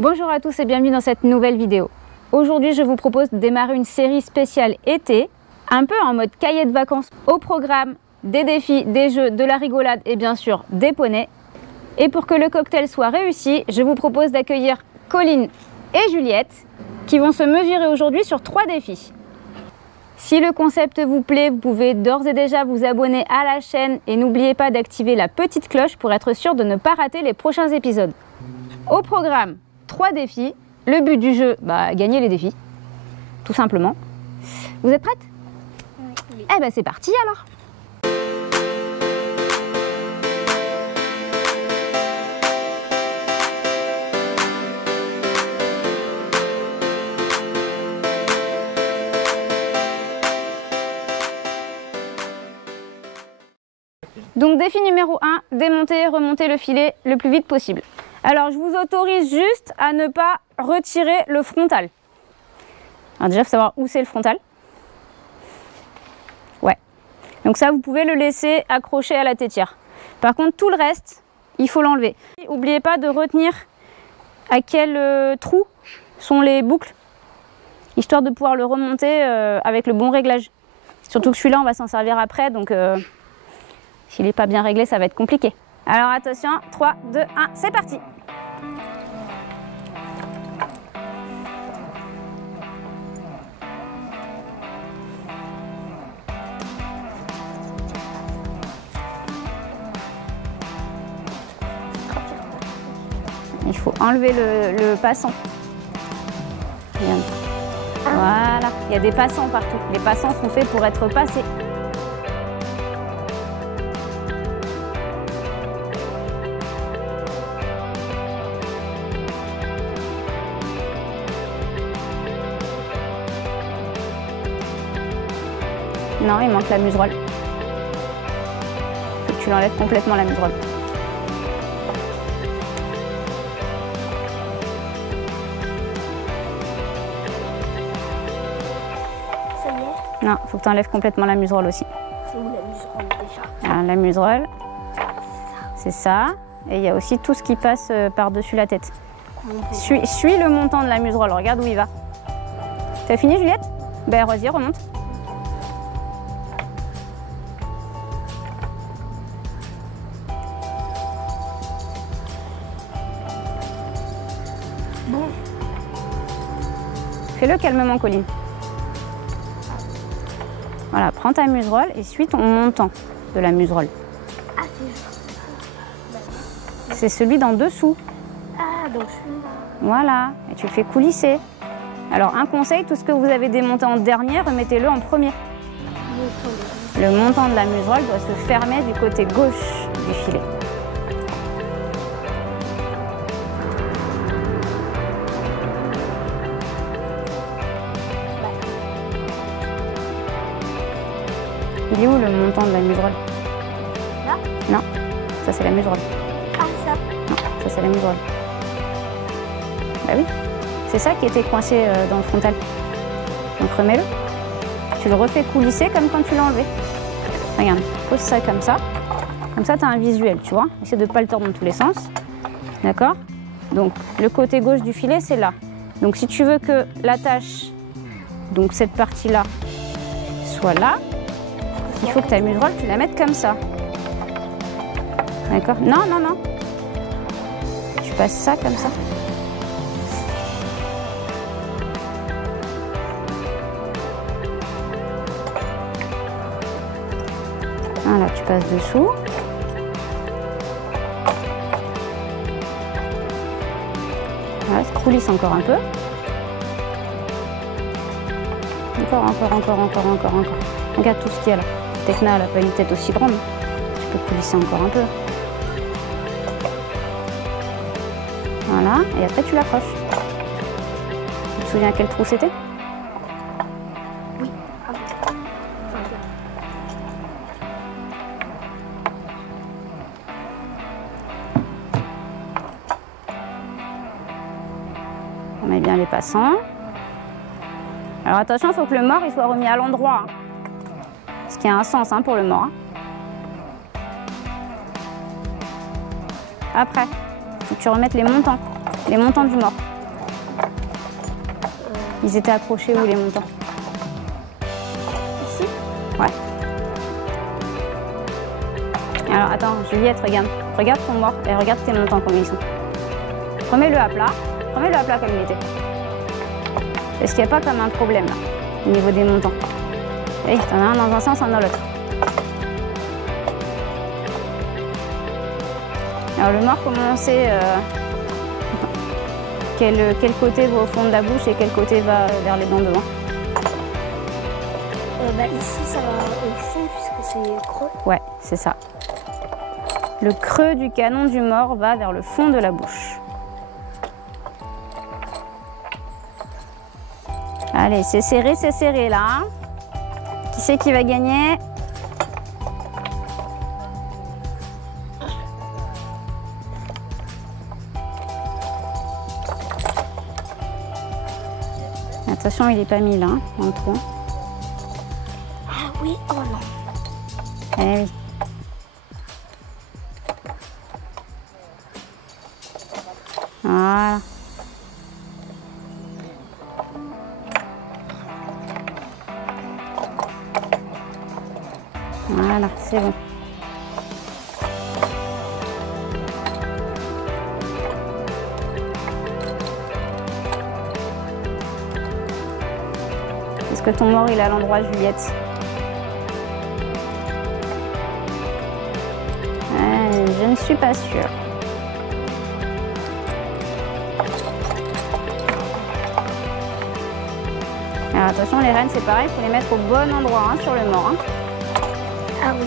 Bonjour à tous et bienvenue dans cette nouvelle vidéo. Aujourd'hui, je vous propose de démarrer une série spéciale été, un peu en mode cahier de vacances. Au programme, des défis, des jeux, de la rigolade et bien sûr des poneys. Et pour que le cocktail soit réussi, je vous propose d'accueillir Colline et Juliette qui vont se mesurer aujourd'hui sur 3 défis. Si le concept vous plaît, vous pouvez d'ores et déjà vous abonner à la chaîne et n'oubliez pas d'activer la petite cloche pour être sûr de ne pas rater les prochains épisodes. Au programme, 3 défis. Le but du jeu, gagner les défis, tout simplement. Vous êtes prêtes? Oui. Eh ben c'est parti alors. Donc défi numéro 1, démonter et remonter le filet le plus vite possible. Alors je vous autorise juste à ne pas retirer le frontal. Alors déjà, il faut savoir où c'est le frontal. Ouais. Donc ça, vous pouvez le laisser accroché à la tétière. Par contre, tout le reste, il faut l'enlever. N'oubliez pas de retenir à quel trou sont les boucles, histoire de pouvoir le remonter avec le bon réglage. Surtout que celui-là, on va s'en servir après, donc s'il n'est pas bien réglé, ça va être compliqué. Alors attention, 3, 2, 1, c'est parti! Il faut enlever le passant. Regarde. Voilà, il y a des passants partout. Les passants sont faits pour être passés. Non, il manque la muserolle. Faut que tu l'enlèves complètement la muserolle. Ça y est? Non, faut que tu enlèves complètement la muserolle aussi. C'est où la muserolle déjà? Alors, la muserolle, c'est ça. Et il y a aussi tout ce qui passe par-dessus la tête. Suis le montant de la muserolle, regarde où il va. T'as fini, Juliette? Ben, vas-y, remonte. Bon. Fais-le calmement, Colline. Voilà, prends ta muserolle et suis ton montant de la muserolle. Ah, c'est C'est celui d'en dessous. Ah, donc celui-là. Voilà, et tu le fais coulisser. Alors, un conseil, tout ce que vous avez démonté en dernier, remettez-le en premier. Le montant de la muserolle doit se fermer du côté gauche du filet. Il est où le montant de la muserolle? Là? Non, ça c'est la muserolle. Ah, ça? Non, ça c'est la muserolle. Bah oui, c'est ça qui était coincé dans le frontal. Donc remets-le. Tu le refais coulisser comme quand tu l'as enlevé. Regarde, pose ça. Comme ça, tu as un visuel, tu vois. Essaie de ne pas le tordre dans tous les sens. D'accord? Donc le côté gauche du filet, c'est là. Donc si tu veux que l'attache, donc cette partie-là, soit là, il faut que ta muserolle, tu la mettes comme ça. D'accord? Non, non, non. Tu passes ça comme ça. Voilà, tu passes dessous. Voilà, ça coulisse encore un peu. Encore. Regarde tout ce qu'il y a là. Tekna, elle n'a pas une tête aussi grande. Tu peux coulisser encore un peu. Voilà, et après tu l'accroches. Tu te souviens à quel trou c'était? Oui. On met bien les passants. Alors attention, il faut que le mort il soit remis à l'endroit. Ce qui a un sens pour le mort. Après, il faut que tu remettes les montants du mort. Ils étaient accrochés où les montants? Ici? Ouais. Alors attends, Juliette, regarde. Regarde ton mort et regarde tes montants comme ils sont. Remets-le à plat. Remets-le à plat comme il était. Est-ce qu'il n'y a pas comme un problème là, au niveau des montants? Oui, t'en as un dans un sens, un dans l'autre. Alors le mort, comment on sait quel côté va au fond de la bouche et quel côté va vers les dents devant? Ici, ça va au fond puisque c'est creux. Ouais, c'est ça. Le creux du canon du mort va vers le fond de la bouche. Allez, c'est serré là. Qui c'est qui va gagner? Attention, il n'est pas mis là, dans le trou. Ah oui, oh non. Eh oui. Voilà. Voilà, c'est bon. Est-ce que ton mort il est à l'endroit, Juliette? Je ne suis pas sûre. Alors attention, les rênes c'est pareil, il faut les mettre au bon endroit hein, sur le mort. Hein. Ah oui.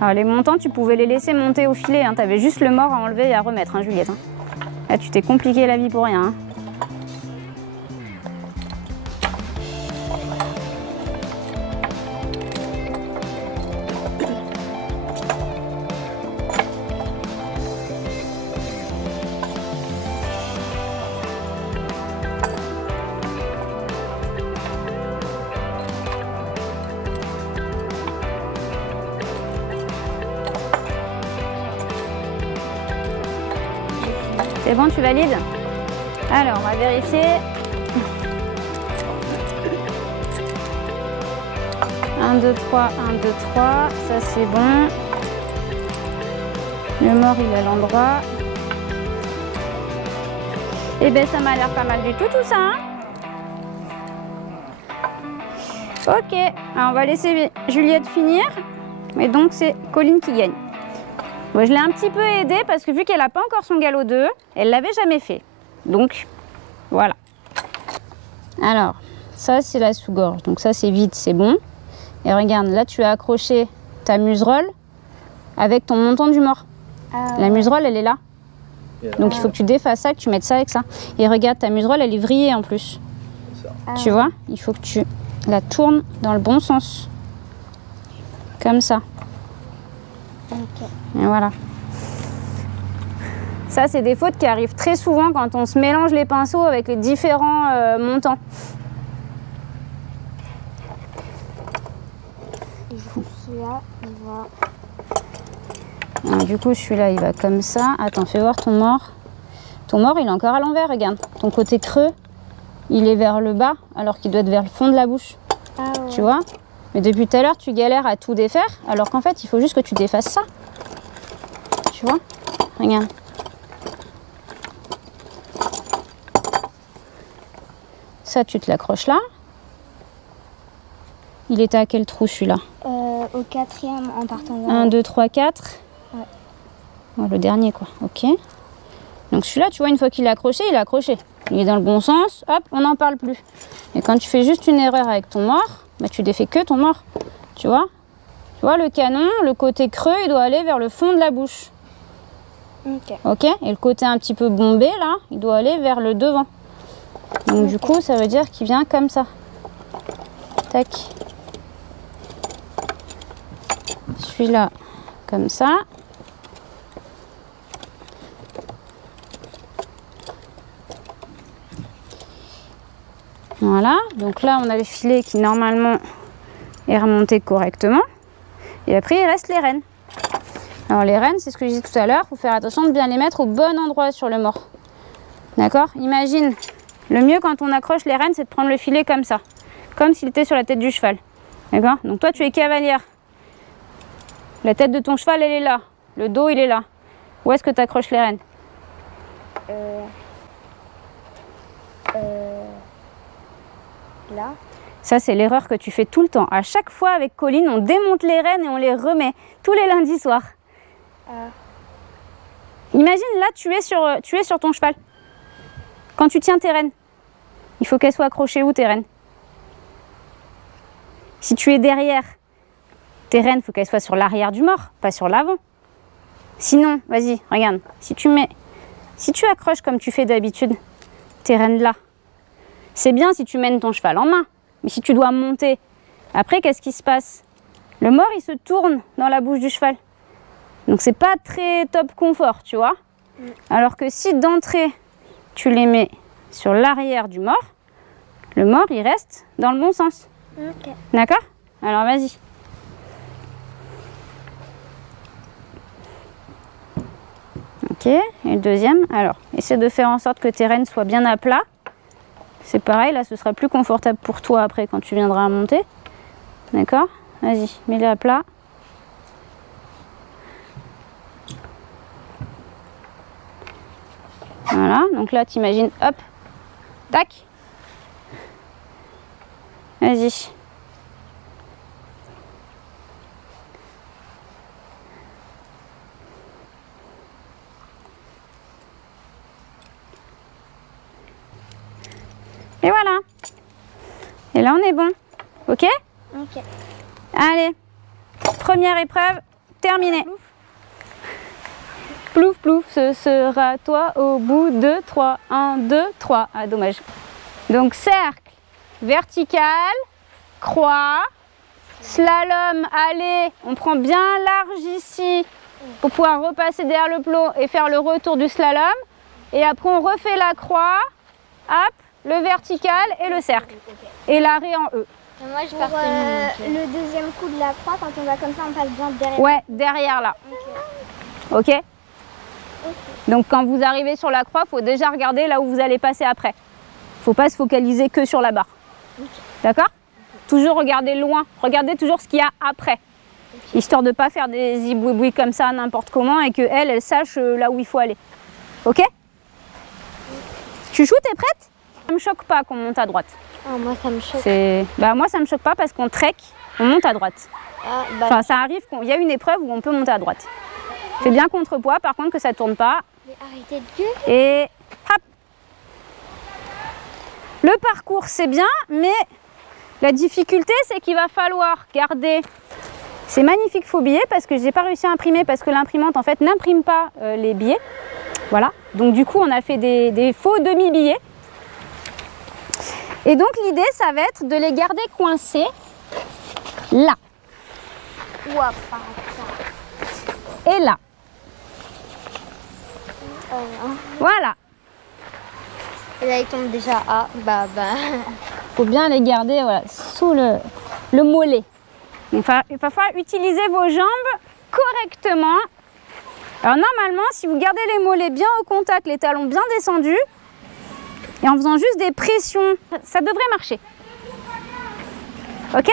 Alors les montants, tu pouvais les laisser monter au filet, hein. Tu avais juste le mort à enlever et à remettre, hein, Juliette. Hein. Là, tu t'es compliqué la vie pour rien. Hein. C'est bon, tu valides? Alors, on va vérifier. 1, 2, 3, 1, 2, 3. Ça, c'est bon. Le mort, il est à l'endroit. Eh bien, ça m'a l'air pas mal du tout ça. Hein, ok, alors on va laisser Juliette finir. Et donc, c'est Colline qui gagne. Bon, je l'ai un petit peu aidée parce que vu qu'elle n'a pas encore son galop 2, elle l'avait jamais fait. Donc, voilà. Alors, ça, c'est la sous-gorge. Donc ça, c'est vide, c'est bon. Et regarde, là, tu as accroché ta muserolle avec ton montant du mort. La muserolle, elle est là. Donc, il faut que tu défasses ça, que tu mettes ça avec ça. Et regarde, ta muserolle, elle est vrillée en plus. Tu vois? Il faut que tu la tournes dans le bon sens. Comme ça. Okay. Et voilà. Ça, c'est des fautes qui arrivent très souvent quand on se mélange les pinceaux avec les différents montants. Et celui-là, il va... Alors, du coup, celui-là, il va comme ça. Attends, fais voir ton mort. Ton mort, il est encore à l'envers, regarde. Ton côté creux, il est vers le bas, alors qu'il doit être vers le fond de la bouche. Ah ouais. Tu vois? Mais depuis tout à l'heure, tu galères à tout défaire, alors qu'en fait, il faut juste que tu défasses ça. Tu vois? Regarde. Ça, tu te l'accroches là. Il était à quel trou, celui-là? Au 4e en partant vers 1, 2, 3, 4. Ouais. Oh, le dernier, quoi. Ok. Donc celui-là, tu vois, une fois qu'il est accroché, il est accroché. Il est dans le bon sens, hop, on n'en parle plus. Et quand tu fais juste une erreur avec ton mort, bah, tu défais que ton mort. Tu vois? Tu vois, le canon, le côté creux, il doit aller vers le fond de la bouche. Ok. Ok? Et le côté un petit peu bombé, là, il doit aller vers le devant. Donc du coup, ça veut dire qu'il vient comme ça. Tac. Celui-là, comme ça. Voilà, donc là on a le filet qui normalement est remonté correctement. Et après il reste les rênes. Alors les rênes, c'est ce que je disais tout à l'heure, il faut faire attention de bien les mettre au bon endroit sur le mors. D'accord? Imagine, le mieux quand on accroche les rênes, c'est de prendre le filet comme ça. Comme s'il était sur la tête du cheval. D'accord? Donc toi, tu es cavalière. La tête de ton cheval, elle est là. Le dos, il est là. Où est-ce que tu accroches les rênes? Là. Ça, c'est l'erreur que tu fais tout le temps. À chaque fois, avec Colline, on démonte les rênes et on les remet tous les lundis soirs. Imagine, là, tu es sur ton cheval. Quand tu tiens tes rênes, il faut qu'elles soient accrochées où, tes rênes? Si tu es derrière, tes rênes, il faut qu'elles soient sur l'arrière du mors, pas sur l'avant. Sinon, vas-y, regarde, si tu accroches comme tu fais d'habitude, tes rênes là, c'est bien si tu mènes ton cheval en main, mais si tu dois monter, après, qu'est-ce qui se passe? Le mors, il se tourne dans la bouche du cheval. Donc, c'est pas très top confort, tu vois. Alors que si d'entrée, tu les mets sur l'arrière du mors, le mors, il reste dans le bon sens. Ok. D'accord? Alors, vas-y. Ok, et le deuxième, alors, essaie de faire en sorte que tes rênes soient bien à plat. C'est pareil, là, ce sera plus confortable pour toi après quand tu viendras à monter. D'accord? Vas-y, mets-les à plat. Voilà, donc là, t'imagines, hop, tac. Vas-y. Et voilà. Et là, on est bon. Ok? Ok. Allez. Première épreuve terminée. Plouf, plouf, ce sera toi au bout de 3. 1, 2, 3. Ah, dommage. Donc, cercle, vertical, croix, slalom. Allez, on prend bien large ici pour pouvoir repasser derrière le plot et faire le retour du slalom. Et après, on refait la croix. Hop. Le vertical et le cercle. Et l'arrêt en E. Et moi, je pars le deuxième coup de la croix, quand on va comme ça, on passe bien derrière. Ouais, derrière là. Ok. Donc quand vous arrivez sur la croix, il faut déjà regarder là où vous allez passer après. Il ne faut pas se focaliser que sur la barre. D'accord? Toujours regarder loin. Regardez toujours ce qu'il y a après. Histoire de ne pas faire des zibouibouis comme ça n'importe comment et qu'elle sache là où il faut aller. Ok? Chouchou, t'es prête? Ça me choque pas qu'on monte à droite. Ah, moi, ça me choque. Moi, ça me choque pas parce qu'on trek, on monte à droite. Ah, bah, Enfin, ça arrive qu'il y a une épreuve où on peut monter à droite. Fais bien contrepoids, par contre, que ça tourne pas. mais arrêtez de gueuler. Et hop. Le parcours, c'est bien, mais la difficulté, c'est qu'il va falloir garder ces magnifiques faux billets parce que j'ai pas réussi à imprimer parce que l'imprimante, en fait, n'imprime pas les billets. Voilà. Donc, du coup, on a fait des faux demi-billets. Et donc l'idée, ça va être de les garder coincés là. Ouah, et là. Voilà. Et là, il tombe déjà à Faut bien les garder voilà, sous le mollet. Donc, il va falloir utiliser vos jambes correctement. Alors normalement, si vous gardez les mollets bien au contact, les talons bien descendus, et en faisant juste des pressions, ça devrait marcher. Ok?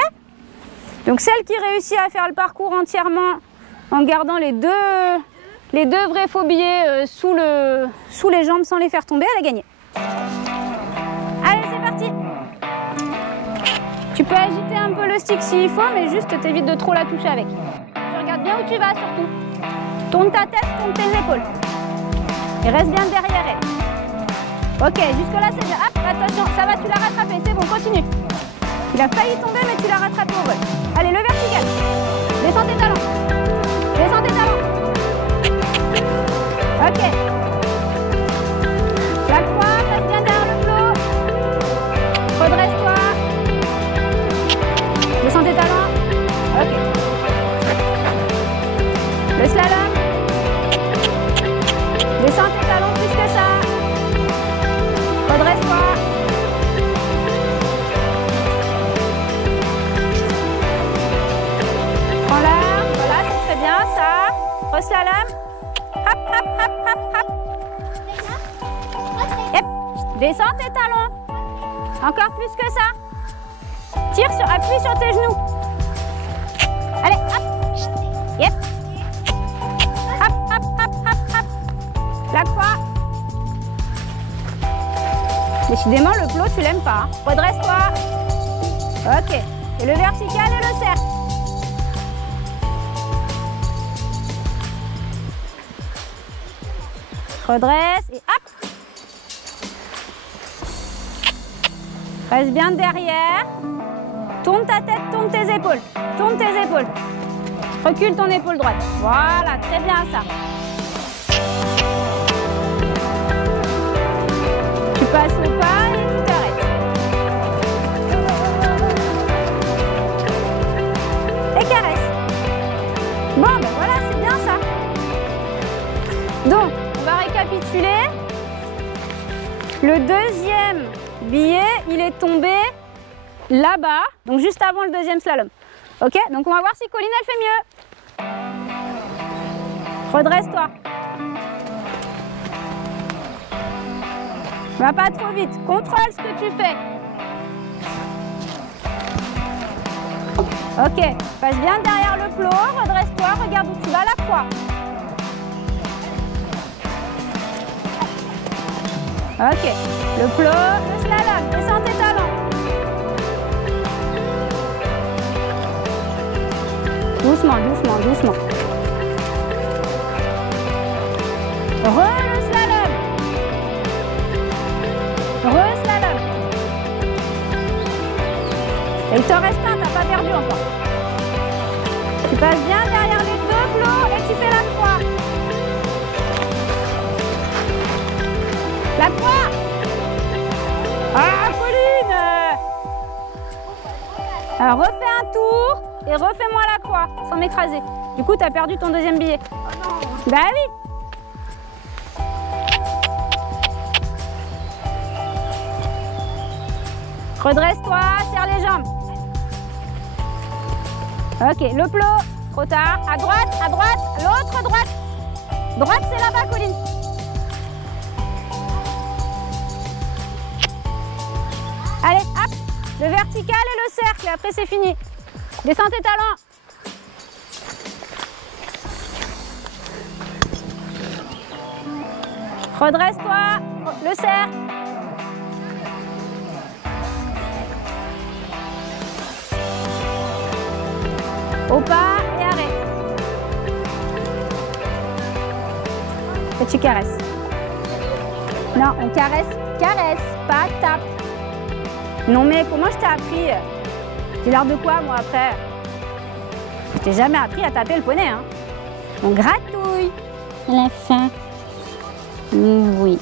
Donc celle qui réussit à faire le parcours entièrement en gardant les deux vrais faux billets sous les jambes sans les faire tomber, elle a gagné. Allez, c'est parti! Tu peux agiter un peu le stick s'il faut, mais juste t'évites de trop la toucher avec. Tu regardes bien où tu vas surtout. Tourne ta tête, tourne tes épaules. Et reste bien derrière elle. Ok, jusque là c'est bien. Hop, attention, ça va, tu l'as rattrapé, c'est bon, continue. Il a failli tomber, mais tu l'as rattrapé au vol. Allez, le vertical. Descends tes talons. Descends tes talons. Ok. La croix, passe bien derrière le flot. Redresse-toi. Descends tes talons. Ok. Le slalom. Descends tes talons plus que ça. Redresse-toi. Prends l'air. Voilà, hop, hop, hop, hop, hop. Yep. Descends tes talons. Encore plus que ça. Appuie sur tes genoux. Allez, hop. Yep. Hop, hop, hop, hop, hop. La croix. Décidément, le plot, tu l'aimes pas. Hein. Redresse-toi. Ok. Et le vertical et le cercle. Redresse et hop. Reste bien derrière. Tourne ta tête, tourne tes épaules. Tourne tes épaules. Recule ton épaule droite. Voilà, très bien ça. Tu passes au pas et tu t'arrêtes. Et caresse. Bon, ben voilà, c'est bien ça. Donc, on va récapituler. Le deuxième billet, il est tombé là-bas, donc juste avant le deuxième slalom. Ok, donc on va voir si Colline elle fait mieux. Redresse-toi. Va pas trop vite. Contrôle ce que tu fais. Ok, passe bien derrière le plot. Redresse-toi. Regarde où tu vas, la croix. Ok, le plot, le slalom. Descends tes talons. Doucement, doucement, doucement. Le slalom. Slalom. Et il t'en reste un, t'as pas perdu encore. Tu passes bien derrière les deux plots et tu fais la croix. La croix. Ah, Colline! Alors refais un tour et refais-moi la croix sans m'écraser. Du coup, t'as perdu ton deuxième billet. Oh non. Bah oui. Redresse-toi, serre les jambes. Ok, le plot, trop tard. À droite, l'autre droite. Droite, c'est là-bas, Colline. Allez, hop, le vertical et le cercle, et après c'est fini. Descends tes talons. Redresse-toi, le cercle. Au pas et arrête. Et tu caresses. Non, on caresse, pas tape. Non mais comment je t'ai appris? J'ai l'air de quoi moi après? Je t'ai jamais appris à taper le poney, hein. On gratouille. À la fin. Oui.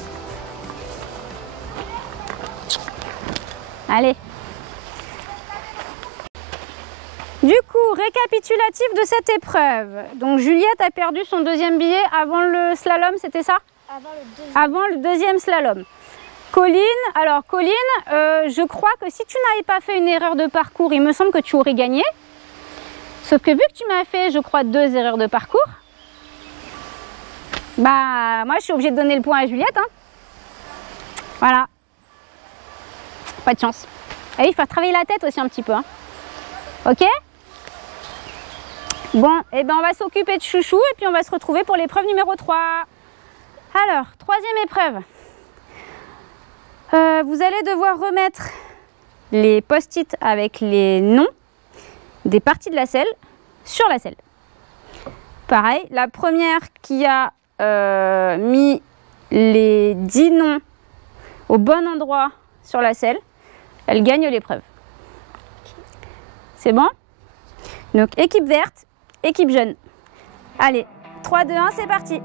Allez. Du coup, récapitulatif de cette épreuve. Donc Juliette a perdu son deuxième billet avant le slalom, c'était ça? Avant le deuxième slalom. Colline, alors Colline, je crois que si tu n'avais pas fait une erreur de parcours, il me semble que tu aurais gagné. Sauf que vu que tu m'as fait, je crois, 2 erreurs de parcours, bah moi je suis obligée de donner le point à Juliette. Hein. Voilà. Pas de chance. Et il faut travailler la tête aussi un petit peu. Hein. Ok? Bon, et ben on va s'occuper de Chouchou et puis on va se retrouver pour l'épreuve numéro 3. Alors, troisième épreuve. Vous allez devoir remettre les post-it avec les noms des parties de la selle sur la selle. Pareil, la première qui a mis les 10 noms au bon endroit sur la selle, elle gagne l'épreuve. C'est bon? Donc équipe verte, équipe jaune. Allez, 3, 2, 1, c'est parti.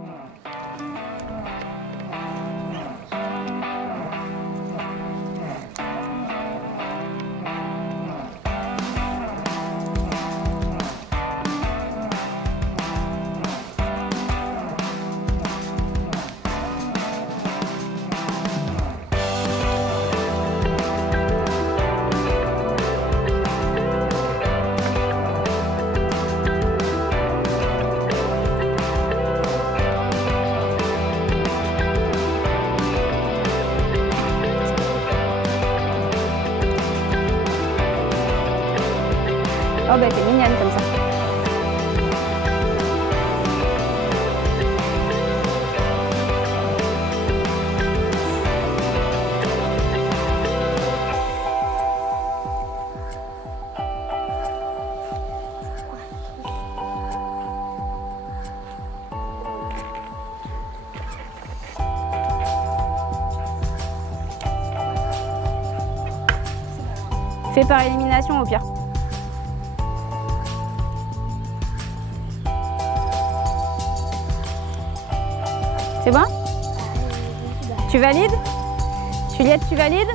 Fais par élimination au pire. C'est bon? Tu valides? Juliette, tu valides?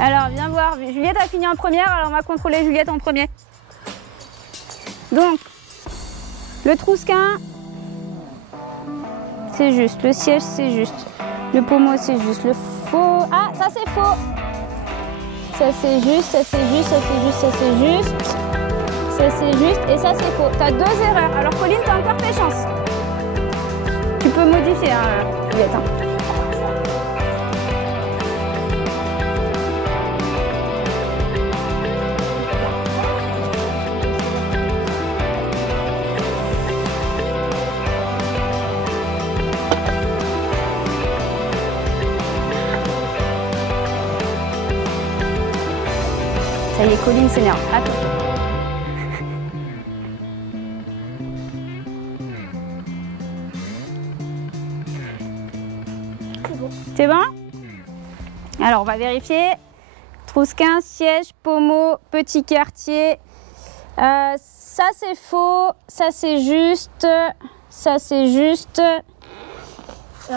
Alors, viens voir. Juliette a fini en première, alors on va contrôler Juliette en premier. Donc, le Trousquin, c'est juste. Le siège, c'est juste. Le pommeau, c'est juste. Le faux... Ah, ça c'est faux. Ça c'est juste, ça c'est juste, ça c'est juste, ça c'est juste. Ça c'est juste et ça c'est faux. T'as 2 erreurs. Alors Pauline, t'as encore tes chances. Tu peux modifier, hein, Juliette. Hein. Ça y est, Colline s'énerve. Attention. C'est bon. C'est bon? Alors, on va vérifier. Trousquin, siège, pommeau, petit quartier. Ça, c'est faux. Ça, c'est juste. Ça, c'est juste.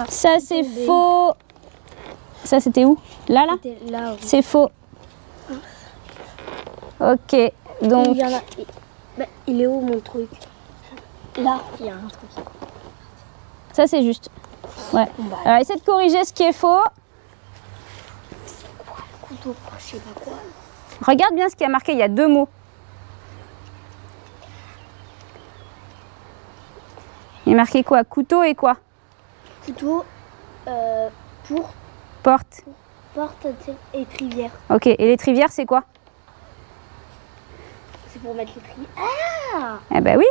Ça, c'est faux. Ça, c'était où? Là, là? Là, oui. C'est faux. Ok, donc... Il y en a... Bah, il est où mon truc? Là, il y a un truc. Ça, c'est juste. Ouais. Bah, Alors, essaie de corriger ce qui est faux. couteau, je sais pas quoi. Regarde bien ce qui a marqué, il y a 2 mots. Il est marqué quoi? Couteau et quoi? Couteau pour Porte. porte et trivière. Ok, et les trivières, c'est quoi? C'est pour mettre les trivières. Ah! Eh ben oui.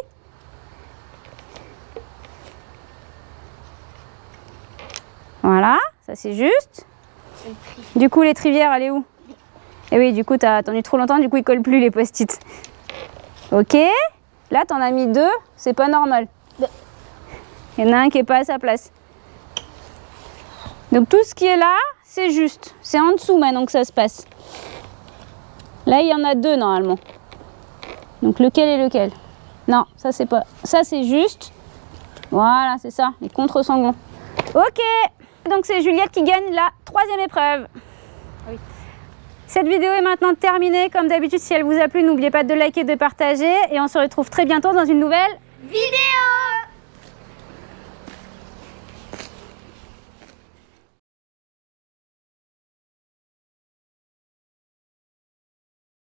Voilà, ça c'est juste. Du coup, les trivières, elle est où? Eh oui, du coup, t'as attendu trop longtemps, du coup, ils collent plus les post-it. Ok, là, t'en as mis 2, c'est pas normal. Il y en a un qui est pas à sa place. Donc, tout ce qui est là, c'est juste. C'est en dessous maintenant que ça se passe. Là, il y en a 2 normalement. Donc, lequel est lequel? Non, ça, c'est pas... Ça, c'est juste. Voilà, c'est ça, les contre-sanglants. Ok, donc c'est Juliette qui gagne la 3e épreuve. Oui. Cette vidéo est maintenant terminée. Comme d'habitude, si elle vous a plu, n'oubliez pas de liker, de partager. Et on se retrouve très bientôt dans une nouvelle vidéo.